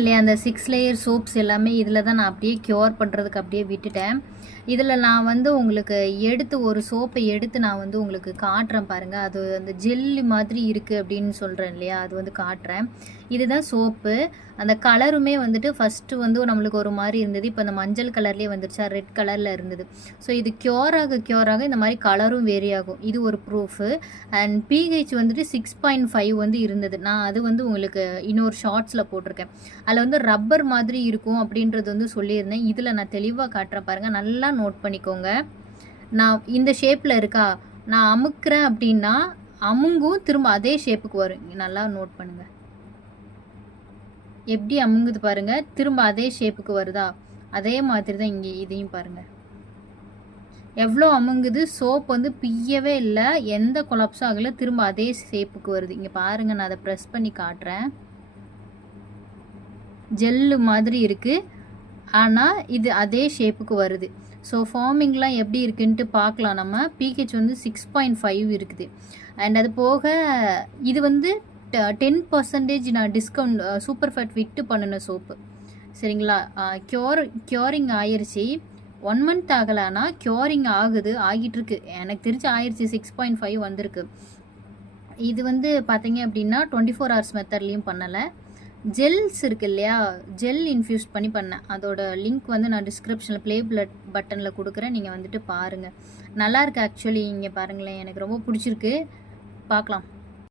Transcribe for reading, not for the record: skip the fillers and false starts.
இல்லையா அந்த 6 layer soaps எல்லாமே இதில் தான் நான் அப்படியே க்யூர் பண்ணுறதுக்கு அப்படியே விட்டுட்டேன். இதில் நான் வந்து உங்களுக்கு எடுத்து ஒரு சோப்பை எடுத்து நான் வந்து உங்களுக்கு காட்டுறேன் பாருங்கள். அது அந்த ஜெல்லி மாதிரி இருக்குது அப்படின்னு சொல்கிறேன் இல்லையா, அது வந்து காட்டுறேன். இதுதான் சோப்பு. அந்த கலருமே வந்துட்டு ஃபஸ்ட்டு வந்து நம்மளுக்கு ஒரு மாதிரி இருந்தது. இப்போ அந்த மஞ்சள் கலர்லேயே வந்துருச்சா, ரெட் கலரில் இருந்தது. ஸோ இது க்யூர் ஆக இந்த மாதிரி கலரும் வேரி ஆகும். இது ஒரு ப்ரூஃபு. அண்ட் பிஹெச் வந்துட்டு 6.5 வந்து இருந்தது. நான் அது வந்து உங்களுக்கு இன்னொரு ஷார்ட்ஸில் போட்டிருக்கேன். அதில் வந்து ரப்பர் மாதிரி இருக்கும் அப்படின்றது வந்து சொல்லியிருந்தேன். இதில் நான் தெளிவாக காட்டுறேன் பாருங்கள், நல்லா நோட் பண்ணிக்கோங்க. நான் இந்த ஷேப்பில் இருக்கா, நான் அமுக்குறேன் அப்படின்னா அமுங்கும், திரும்ப அதே ஷேப்புக்கு வரும். நல்லா நோட் பண்ணுங்கள், எப்படி அமுங்குது பாருங்கள், திரும்ப அதே ஷேப்புக்கு வருதா, அதே மாதிரி தான் இங்கே இதையும் பாருங்கள் எவ்வளோ அமுங்குது. சோப் வந்து பிய்யவே இல்லை, எந்த கொலாப்ஸும் ஆகலை, திரும்ப அதே ஷேப்புக்கு வருது. இங்கே பாருங்கள், நான் அதை ப்ரெஸ் பண்ணி காட்டுறேன். ஜெல்லு மாதிரி இருக்குது, ஆனால் இது அதே ஷேப்புக்கு வருது. ஸோ ஃபார்மிங்லாம் எப்படி இருக்குன்ட்டு பார்க்கலாம் நம்ம. பிஹெச் வந்து 6.5 இருக்குது. அண்ட் அது போக இது வந்து 10% நான் டிஸ்கவுண்ட் சூப்பர் ஃபேட் விட்டு பண்ணின சோப்பு, சரிங்களா. க்யூரிங் ஆயிடுச்சு. 1 மந்த் ஆகலைன்னா க்யூரிங் ஆகிட்டுருக்கு. எனக்கு தெரிஞ்சு ஆயிடுச்சு. 6.5 வந்திருக்கு. இது வந்து பார்த்தீங்க அப்படின்னா 24 ஹவர்ஸ் மெத்தட்லேயும் பண்ணலை. ஜெல்ஸ் இருக்குது இல்லையா, ஜெல் இன்ஃப்யூஸ் பண்ணி பண்ணேன். அதோட லிங்க் வந்து நான் டிஸ்கிரிப்ஷனில் ப்ளே பட்டனில் கொடுக்குறேன், நீங்கள் வந்துட்டு பாருங்கள். நல்லாயிருக்கு ஆக்சுவலி. இங்கே பாருங்களேன், எனக்கு ரொம்ப பிடிச்சிருக்கு. பார்க்கலாம்.